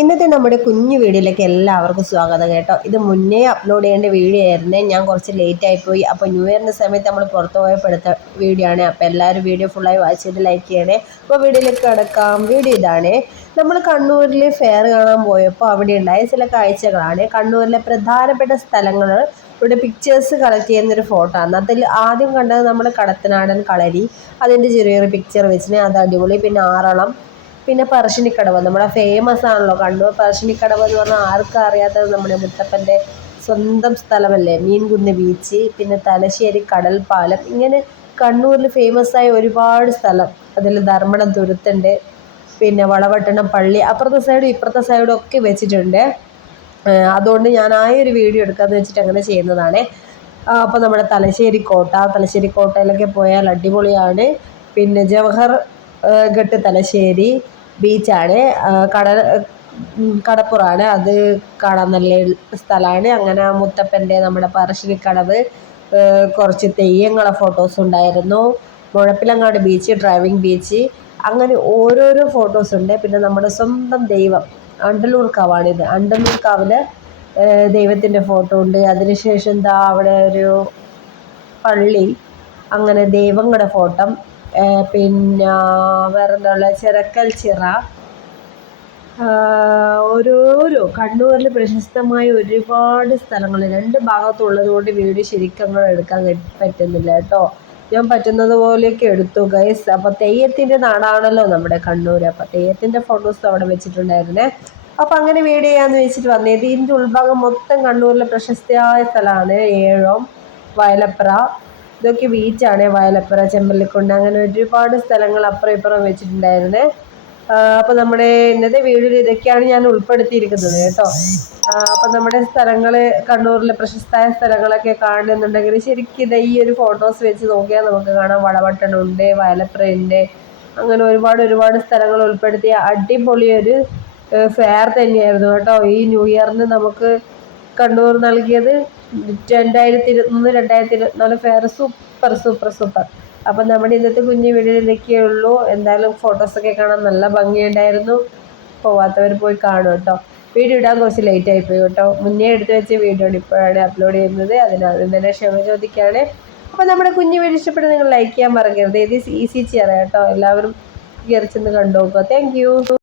ഇന്നത്തെ നമ്മുടെ കുഞ്ഞു വീഡിയോയിലേക്ക് എല്ലാവർക്കും സ്വാഗതം കേട്ടോ. ഇത് മുന്നേ അപ്ലോഡ് ചെയ്യേണ്ട വീഡിയോ ആയിരുന്നേ. ഞാൻ കുറച്ച് ലേറ്റ് പോയി അപ്പോൾ ന്യൂ ഇയറിന്റെ സമയത്ത് നമ്മൾ പുറത്തു പോയപ്പെടുത്ത വീഡിയോ ആണ്. അപ്പോൾ എല്ലാവരും വീഡിയോ ഫുള്ളായി വാച്ച് ചെയ്ത് ലൈക്ക് ചെയ്യണേ. അപ്പോൾ വീഡിയോയിലേക്ക് കിടക്കാം. വീഡിയോ ഇതാണ്. നമ്മൾ കണ്ണൂരിൽ ഫെയർ കാണാൻ പോയപ്പോൾ അവിടെ ഉണ്ടായ ചില കാഴ്ചകളാണ്. കണ്ണൂരിലെ പ്രധാനപ്പെട്ട സ്ഥലങ്ങൾ ഇവിടെ പിക്ചേഴ്സ് കളക്ട് ചെയ്യുന്നൊരു ഫോട്ടോ ആണ്. അതിൽ ആദ്യം കണ്ടത് നമ്മൾ കടത്തനാടൻ കളരി. അതിന്റെ ചെറിയൊരു പിക്ചർ വെച്ചിന്. അത് അടിപൊളി. പിന്നെ ആറളം. പിന്നെ പറശ്ശിനിക്കടവ്. നമ്മുടെ ഫേമസ് ആണല്ലോ. കണ്ണൂർ പറശ്ശിനിക്കടവ് എന്ന് പറഞ്ഞാൽ ആർക്കും അറിയാത്തത് നമ്മുടെ മുത്തപ്പന്റെ സ്വന്തം സ്ഥലമല്ലേ? മീൻകുന്ന് ബീച്ച് പിന്നെ തലശ്ശേരി കടൽ പാലം ഇങ്ങനെ കണ്ണൂരിൽ ഫേമസ് ആയ ഒരുപാട് സ്ഥലം. അതിൽ ധർമ്മടം തുരുത്തുണ്ട് പിന്നെ വളവട്ടണം പള്ളി അപ്പുറത്തെ സൈഡും ഇപ്പുറത്തെ സൈഡും ഒക്കെ വെച്ചിട്ടുണ്ട്. അതുകൊണ്ട് ഞാൻ ആ ഒരു വീഡിയോ എടുക്കാമെന്ന് വെച്ചിട്ട് അങ്ങനെ ചെയ്യുന്നതാണ്. അപ്പോൾ നമ്മുടെ തലശ്ശേരി കോട്ട. തലശ്ശേരി കോട്ടയിലൊക്കെ പോയാൽ അടിപൊളിയാണ്. പിന്നെ ജവഹർ ഘട്ട് തലശ്ശേരി ബീച്ചാണ്. കടൽ കടപ്പുറമാണ്. അത് കാണാൻ നല്ല സ്ഥലമാണ്. അങ്ങനെ മുത്തപ്പന്റെ നമ്മുടെ പറശ്ശിനിക്കടവ് കുറച്ച് തെയ്യങ്ങളെ ഫോട്ടോസ് ഉണ്ടായിരുന്നു. മുഴപ്പിലങ്ങാട് ബീച്ച് ഡ്രൈവിംഗ് ബീച്ച് അങ്ങനെ ഓരോരോ ഫോട്ടോസ് ഉണ്ട്. പിന്നെ നമ്മുടെ സ്വന്തം ദൈവം അണ്ടലൂർ കാവാണിത്. അണ്ടലൂർ കാവിലെ ദൈവത്തിന്റെ ഫോട്ടോ ഉണ്ട്. അതിനുശേഷം എന്താ അവിടെ ഒരു പള്ളി. അങ്ങനെ ദൈവങ്ങളുടെ ഫോട്ടോ പിന്നെ വേറെന്താ ചിറക്കൽ ചിറ. ഓരോരോ കണ്ണൂരിൽ പ്രശസ്തമായ ഒരുപാട് സ്ഥലങ്ങൾ. രണ്ട് ഭാഗത്തുള്ളത് കൊണ്ട് വീഡിയോ ശരിക്കും എടുക്കാൻ പറ്റുന്നില്ല കേട്ടോ. ഞാൻ പറ്റുന്നത് പോലെയൊക്കെ എടുത്തു ഗൈസ് അപ്പോൾ തെയ്യത്തിന്റെ നാടാണല്ലോ നമ്മുടെ കണ്ണൂർ അപ്പോൾ തെയ്യത്തിന്റെ ഫോട്ടോസ് അവിടെ വെച്ചിട്ടുണ്ടായിരുന്നേ. അപ്പോൾ അങ്ങനെ വീഡിയോ ചെയ്യാന്ന് വെച്ചിട്ട് വന്നേ ഇതിന്റെ ഉൾഭാഗം മൊത്തം കണ്ണൂരിലെ പ്രശസ്തമായ സ്ഥലമാണ് ഏഴോം വയലപ്ര. ഇതൊക്കെ ബീച്ചാണ് വയലപ്പുറ ചെമ്പല്ലിക്കുണ്ട്. അങ്ങനെ ഒരുപാട് സ്ഥലങ്ങൾ അപ്പുറം ഇപ്പുറം വെച്ചിട്ടുണ്ടായിരുന്നേ. അപ്പോൾ നമ്മുടെ ഇന്നത്തെ വീഡിയോയിൽ ഇതൊക്കെയാണ് ഞാൻ ഉൾപ്പെടുത്തിയിരിക്കുന്നത് കേട്ടോ. അപ്പോൾ നമ്മുടെ സ്ഥലങ്ങൾ കണ്ണൂരിലെ പ്രശസ്തമായ സ്ഥലങ്ങളൊക്കെ കാണുന്നുണ്ടെങ്കിൽ ശരിക്കും ഇത് ഈ ഒരു ഫോട്ടോസ് വെച്ച് നോക്കിയാൽ നമുക്ക് കാണാം. വളവട്ടണുണ്ട് വയലപ്പുറയുണ്ട്. അങ്ങനെ ഒരുപാട് ഒരുപാട് സ്ഥലങ്ങൾ ഉൾപ്പെടുത്തിയ അടിപൊളിയൊരു ഫെയർ തന്നെയായിരുന്നു കേട്ടോ. ഈ ന്യൂ ഇയറിന് നമുക്ക് കണ്ണൂർ നൽകിയത് രണ്ടായിരത്തി ഇരുപത്തൊന്ന് രണ്ടായിരത്തി ഇരുപത്തിനാല് ഫെയർ സൂപ്പർ സൂപ്പർ സൂപ്പർ അപ്പം നമ്മുടെ ഇന്നത്തെ കുഞ്ഞു വീഡിയോയിലേക്കേ ഉള്ളൂ. എന്തായാലും ഫോട്ടോസൊക്കെ കാണാൻ നല്ല ഭംഗിയുണ്ടായിരുന്നു. പോവാത്തവർ പോയി കാണും കേട്ടോ. വീഡിയോ ഇടാൻ കുറച്ച് ലേറ്റ് ആയിപ്പോയി കേട്ടോ. മുന്നേ എടുത്തു വെച്ച വീഡിയോ ഇപ്പോഴാണ് അപ്ലോഡ് ചെയ്യുന്നത്. അതിനാദ്യം തന്നെ ക്ഷമ ചോദിക്കുകയാണ്. അപ്പോൾ നമ്മുടെ കുഞ്ഞു വീഡിയോ ഇഷ്ടപ്പെട്ട് നിങ്ങൾ ലൈക്ക് ചെയ്യാൻ മറക്കരുത്. ഇത് ഈസി ചെയ്യാറ് കേട്ടോ. എല്ലാവരും കയറി കണ്ടു നോക്കുക. താങ്ക്